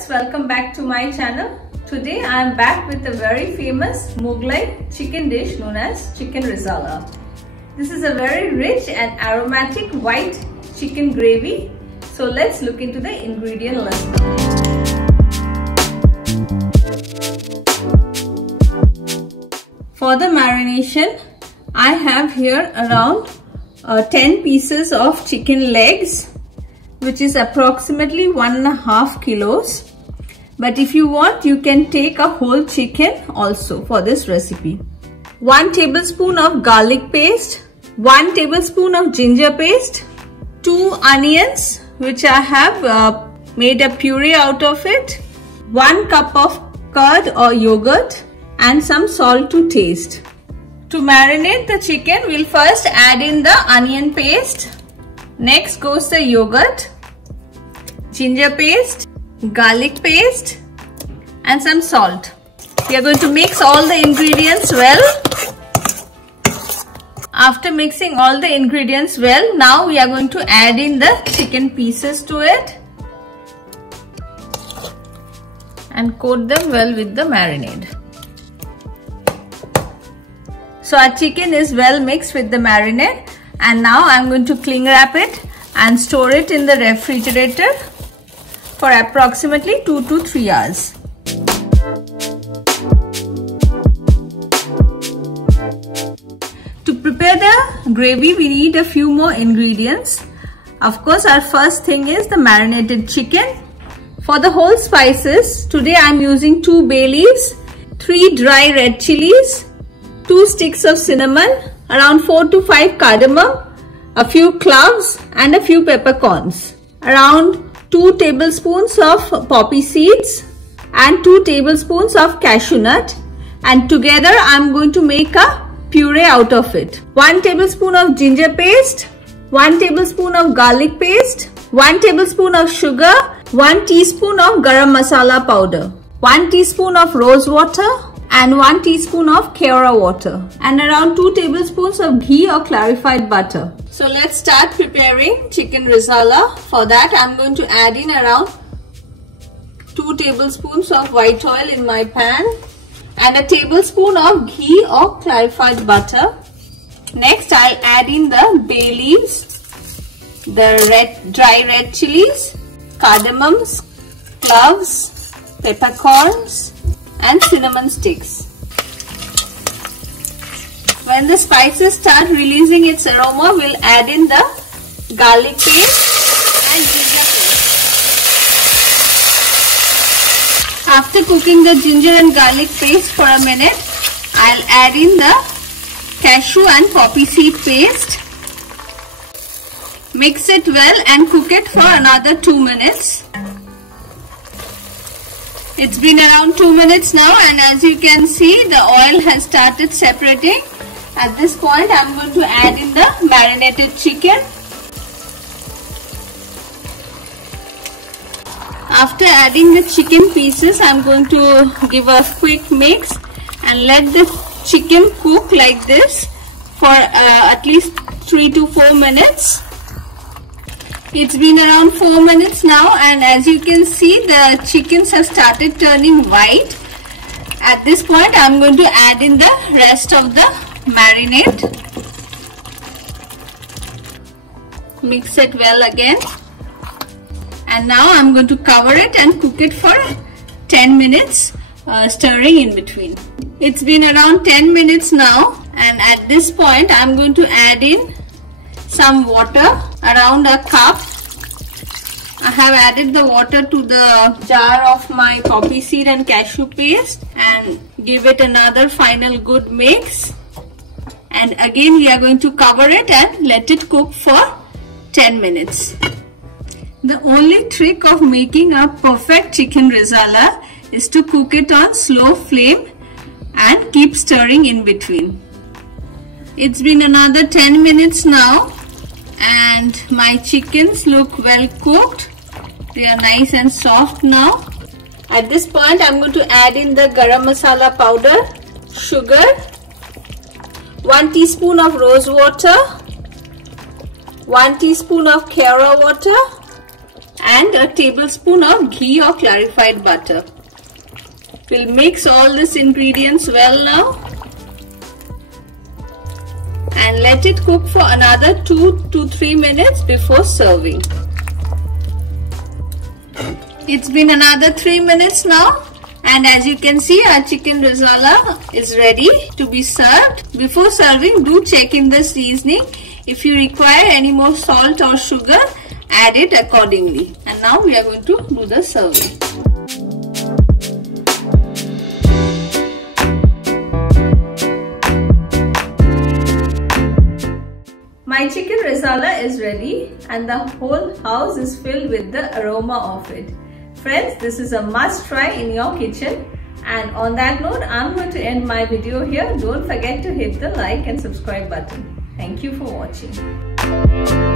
viewers, welcome back to my channel. Today I am back with a very famous Mughlai chicken dish known as chicken risala. This is a very rich and aromatic white chicken gravy. So let's look into the ingredient list. For the marination, I have here around 10 pieces of chicken legs, which is approximately 1.5 kilos. But if you want, you can take a whole chicken also for this recipe. 1 tablespoon of garlic paste, 1 tablespoon of ginger paste, 2 onions which I have made a puree out of it, 1 cup of curd or yogurt, and some salt to taste. To marinate the chicken, we'll first add in the onion paste. Next goes the yogurt, ginger paste, garlic paste, and some salt. We are going to mix all the ingredients well. After mixing all the ingredients well, now we are going to add in the chicken pieces to it and coat them well with the marinade. So our chicken is well mixed with the marinade, and now I'm going to cling wrap it and store it in the refrigerator for approximately 2 to 3 hours. To prepare the gravy, we need a few more ingredients. Of course, our first thing is the marinated chicken. For the whole spices, today I'm using 2 bay leaves, 3 dry red chilies, 2 sticks of cinnamon, around 4 to 5 cardamom, a few cloves and a few peppercorns, around 2 tablespoons of poppy seeds and 2 tablespoons of cashew nut, and together I'm going to make a puree out of it. 1 tablespoon of ginger paste, 1 tablespoon of garlic paste, 1 tablespoon of sugar, 1 teaspoon of garam masala powder, 1 teaspoon of rose water, and 1 teaspoon of Keora water, and around 2 tablespoons of ghee or clarified butter. So let's start preparing chicken risala. For that, I'm going to add in around 2 tablespoons of white oil in my pan and a tablespoon of ghee or clarified butter. Next, I'll add in the bay leaves, the dry red chilies, cardamoms, cloves, peppercorns, and cinnamon sticks. When the spices start releasing its aroma, we'll add in the garlic paste and ginger paste. After cooking the ginger and garlic paste for a minute, I'll add in the cashew and poppy seed paste. Mix it well and cook it for another 2 minutes. It's been around 2 minutes now, and as you can see, the oil has started separating. At this point, I'm going to add in the marinated chicken. After adding the chicken pieces, I'm going to give a quick mix and let the chicken cook like this for at least 3 to 4 minutes. It's been around 4 minutes now, and as you can see, the chickens have started turning white. At this point, I'm going to add in the rest of the marinade. Mix it well again. And now I'm going to cover it and cook it for 10 minutes, stirring in between. It's been around 10 minutes now, and at this point, I'm going to add in some water, around a cup. I have added the water to the jar of my poppy seed and cashew paste and give it another final good mix. And again, we are going to cover it and let it cook for 10 minutes. The only trick of making a perfect chicken risala is to cook it on slow flame and keep stirring in between. It's been another 10 minutes now, and my chickens look well cooked. They are nice and soft now. At this point, I'm going to add in the garam masala powder, sugar, 1 teaspoon of rose water, 1 teaspoon of Keora water, and a tablespoon of ghee or clarified butter. We'll mix all these ingredients well now and let it cook for another 2 to 3 minutes before serving. It's been another 3 minutes now, and as you can see, our chicken risala is ready to be served. Before serving, do check in the seasoning. If you require any more salt or sugar, add it accordingly. And now we are going to do the serving. My chicken risala is ready and the whole house is filled with the aroma of it. Friends, this is a must try in your kitchen. And on that note, I'm going to end my video here. Don't forget to hit the like and subscribe button. Thank you for watching.